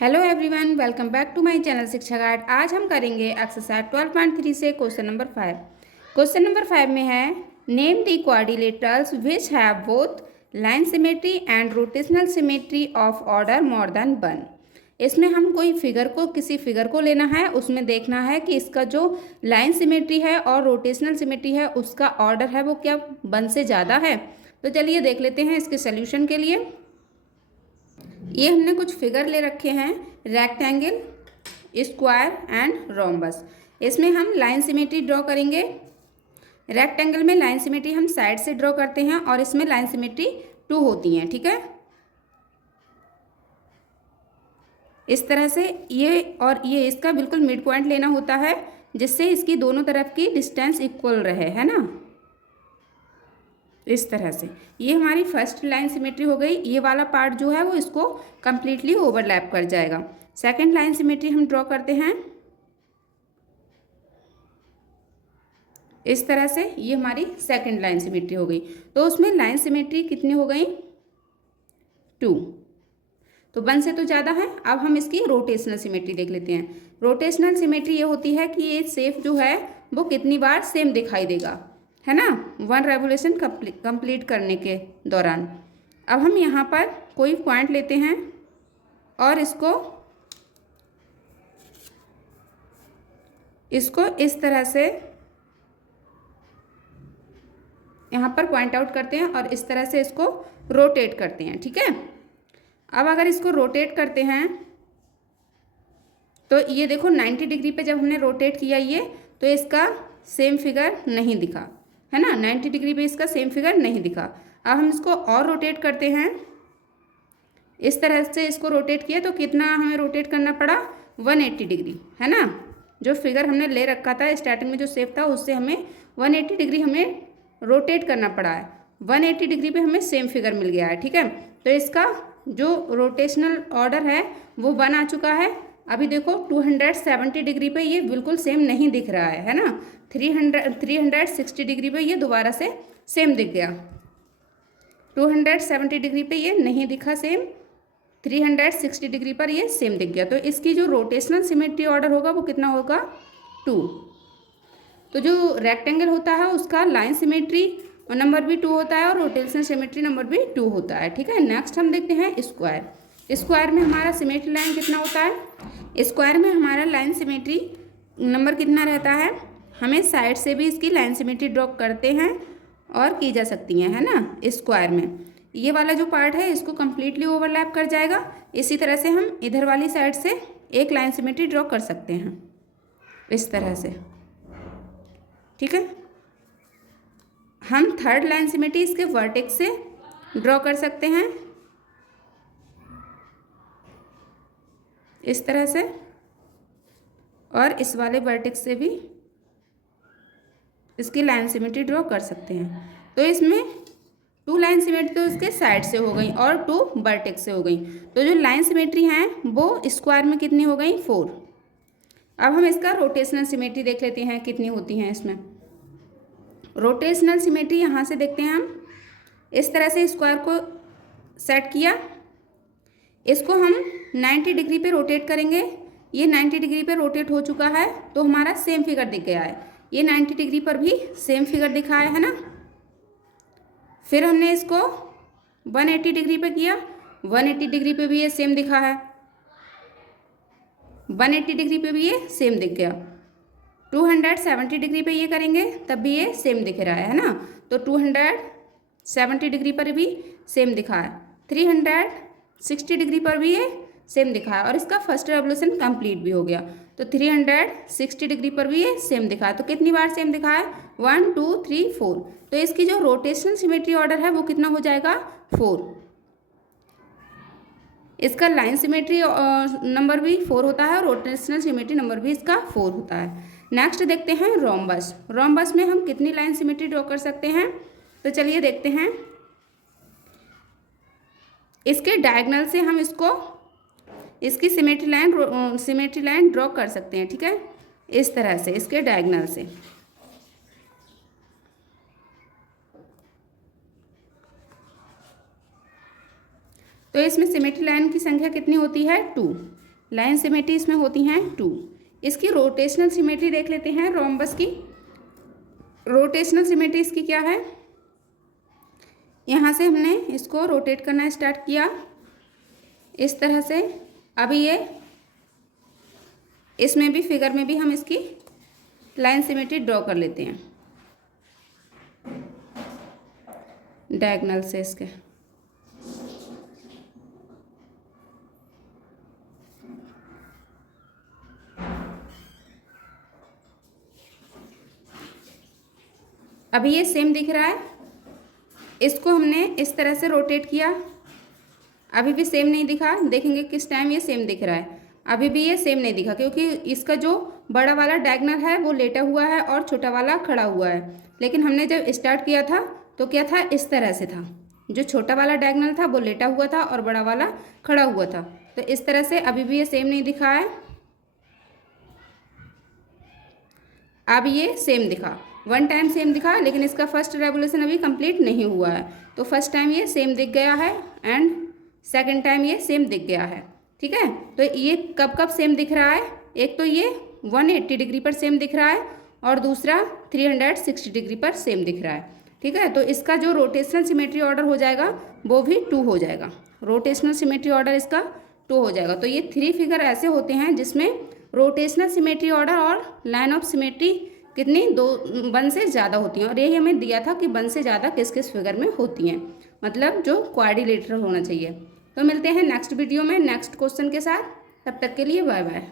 Hello everyone, welcome back to my channel Shiksha guide. आज हम करेंगे एक्सरसाइज 12.3 से क्वेश्चन नंबर 5। क्वेश्चन नंबर 5 में है name the quadrilaterals which have both line symmetry and rotational symmetry of order more than 1। इसमें हम कोई किसी फिगर को लेना है, उसमें देखना है कि इसका जो लाइन सिमेट्री है और रोटेशनल सिमेट्री है उसका ऑर्डर है वो क्या 1 से ज़्यादा है। तो चलिए देख लेते हैं इसके सोल्यूशन के लिए। ये हमने कुछ फिगर ले रखे हैं, रेक्टेंगल, स्क्वायर एंड रोम्बस। इसमें हम लाइन सिमेट्री ड्रॉ करेंगे। रेक्टेंगल में लाइन सिमेट्री हम साइड से ड्रॉ करते हैं और इसमें लाइन सिमेट्री 2 होती हैं, ठीक है। इस तरह से ये और ये इसका बिल्कुल मिड पॉइंट लेना होता है जिससे इसकी दोनों तरफ की डिस्टेंस इक्वल रहे, है ना। इस तरह से ये हमारी फर्स्ट लाइन सिमेट्री हो गई। ये वाला पार्ट जो है वो इसको कंप्लीटली ओवरलैप कर जाएगा। सेकंड लाइन सिमेट्री हम ड्रॉ करते हैं इस तरह से। ये हमारी सेकंड लाइन सिमेट्री हो गई। तो उसमें लाइन सिमेट्री कितनी हो गई? 2। तो 1 से तो ज़्यादा है। अब हम इसकी रोटेशनल सिमेट्री देख लेते हैं। रोटेशनल सिमेट्री ये होती है कि ये शेप जो है वो कितनी बार सेम दिखाई देगा, है ना, 1 रेवोल्यूशन कंप्लीट करने के दौरान। अब हम यहाँ पर कोई पॉइंट लेते हैं और इसको इस तरह से यहाँ पर पॉइंट आउट करते हैं और इस तरह से इसको रोटेट करते हैं, ठीक है। अब अगर इसको रोटेट करते हैं तो ये देखो 90 डिग्री पे जब हमने रोटेट किया ये, तो इसका सेम फिगर नहीं दिखा, है ना। 90 डिग्री पे इसका सेम फिगर नहीं दिखा। अब हम इसको और रोटेट करते हैं। इस तरह से इसको रोटेट किया तो कितना हमें रोटेट करना पड़ा? 180 डिग्री, है ना। जो फिगर हमने ले रखा था स्टार्टिंग में, जो शेप था, उससे हमें 180 डिग्री हमें रोटेट करना पड़ा है। 180 डिग्री पे हमें सेम फिगर मिल गया है, ठीक है। तो इसका जो रोटेशनल ऑर्डर है वो 1 आ चुका है। अभी देखो 270 डिग्री पे ये बिल्कुल सेम नहीं दिख रहा है ना। 360 डिग्री पे ये दोबारा से सेम दिख गया। 270 डिग्री पे ये नहीं दिखा सेम, 360 डिग्री पर ये सेम दिख गया। तो इसकी जो रोटेशनल सिमेट्री ऑर्डर होगा वो कितना होगा? 2। तो जो रेक्टेंगल होता है उसका लाइन सिमेट्री नंबर भी 2 होता है और रोटेशनल सिमेट्री नंबर भी 2 होता है, ठीक है। नेक्स्ट हम देखते हैं स्क्वायर। स्क्वायर में हमारा सिमेट्री लाइन कितना होता है? स्क्वायर में हमारा लाइन सिमेट्री नंबर कितना रहता है? हमें साइड से भी इसकी लाइन सिमेट्री ड्रॉ करते हैं और की जा सकती हैं, है ना। स्क्वायर में ये वाला जो पार्ट है इसको कम्प्लीटली ओवरलैप कर जाएगा। इसी तरह से हम इधर वाली साइड से एक लाइन सिमेट्री ड्रॉ कर सकते हैं इस तरह से, ठीक है। हम थर्ड लाइन सिमेट्री इसके वर्टेक्स से ड्रॉ कर सकते हैं इस तरह से, और इस वाले वर्टेक्स से भी इसकी लाइन सिमेट्री ड्रॉ कर सकते हैं। तो इसमें 2 लाइन सिमेट्री तो इसके साइड से हो गई और 2 वर्टेक्स से हो गई। तो जो लाइन सिमेट्री हैं वो स्क्वायर में कितनी हो गई? 4। अब हम इसका रोटेशनल सिमेट्री देख लेते हैं कितनी होती हैं इसमें। रोटेशनल सिमेट्री यहाँ से देखते हैं हम। इस तरह से स्क्वायर को सेट किया, इसको हम 90 डिग्री पे रोटेट करेंगे। ये 90 डिग्री पे रोटेट हो चुका है तो हमारा सेम फिगर दिख गया है। ये 90 डिग्री पर भी सेम फिगर दिखा है ना। फिर हमने इसको 180 डिग्री पे किया, 180 डिग्री पे भी ये सेम दिखा है, 180 डिग्री पे भी ये सेम दिख गया। 270 डिग्री पे ये करेंगे तब भी ये सेम दिख रहा है ना। तो 270 डिग्री पर भी सेम दिखा है, 360 डिग्री पर भी ये सेम दिखा है और इसका फर्स्ट रेवोल्यूशन कंप्लीट भी हो गया। तो 360 डिग्री पर भी ये सेम दिखा है। तो कितनी बार सेम दिखा है? 1 2 3 4। तो इसकी जो रोटेशनल सिमेट्री ऑर्डर है वो कितना हो जाएगा? 4। इसका लाइन सिमेट्री नंबर भी 4 होता है और रोटेशनल सिमेट्री नंबर भी इसका 4 होता है। नेक्स्ट देखते हैं रोम्बस। रोम्बस में हम कितनी लाइन सिमेट्री ड्रॉ कर सकते हैं? तो चलिए देखते हैं। इसके डायगोनल से हम इसकी सिमेट्री लाइन ड्रॉ कर सकते हैं, ठीक है, इस तरह से इसके डायगोनल से। तो इसमें सिमेट्री लाइन की संख्या कितनी होती है? 2। लाइन सिमेट्री इसमें होती हैं 2। इसकी रोटेशनल सिमेट्री देख लेते हैं रोम्बस की। रोटेशनल सिमेट्री इसकी क्या है, यहाँ से हमने इसको रोटेट करना स्टार्ट किया इस तरह से। अभी ये इसमें भी फिगर में भी हम इसकी लाइन सिमेट्री ड्रॉ कर लेते हैं डायगोनल से इसके। अभी ये सेम दिख रहा है, इसको हमने इस तरह से रोटेट किया, अभी भी सेम नहीं दिखा। देखेंगे किस टाइम ये सेम दिख रहा है, अभी भी ये सेम नहीं दिखा क्योंकि इसका जो बड़ा वाला डायगोनल है वो लेटा हुआ है और छोटा वाला खड़ा हुआ है। लेकिन हमने जब स्टार्ट किया था तो क्या था, इस तरह से था, जो छोटा वाला डायगोनल था वो लेटा हुआ था और बड़ा वाला खड़ा हुआ था। तो इस तरह से अभी भी ये सेम नहीं दिखा है, अब ये सेम दिखा, वन टाइम सेम दिखा, लेकिन इसका फर्स्ट रेवोल्यूशन अभी कंप्लीट नहीं हुआ है। तो फर्स्ट टाइम ये सेम दिख गया है एंड सेकंड टाइम ये सेम दिख गया है। ठीक है, तो ये कब कब सेम दिख रहा है, एक तो ये 180 डिग्री पर सेम दिख रहा है और दूसरा 360 डिग्री पर सेम दिख रहा है। ठीक है, तो इसका जो रोटेशनल सिमेट्री ऑर्डर हो जाएगा वो भी 2 हो जाएगा। रोटेशनल सिमेट्री ऑर्डर इसका 2 हो जाएगा। तो ये 3 फिगर ऐसे होते हैं जिसमें रोटेशनल सिमेट्री ऑर्डर और लाइन ऑफ सिमेट्री कितनी 1 से ज़्यादा होती हैं। और यही हमें दिया था कि 1 से ज़्यादा किस किस फिगर में होती हैं, मतलब जो क्वाड्रिलेटरल होना चाहिए। तो मिलते हैं नेक्स्ट वीडियो में नेक्स्ट क्वेश्चन के साथ, तब तक के लिए बाय बाय।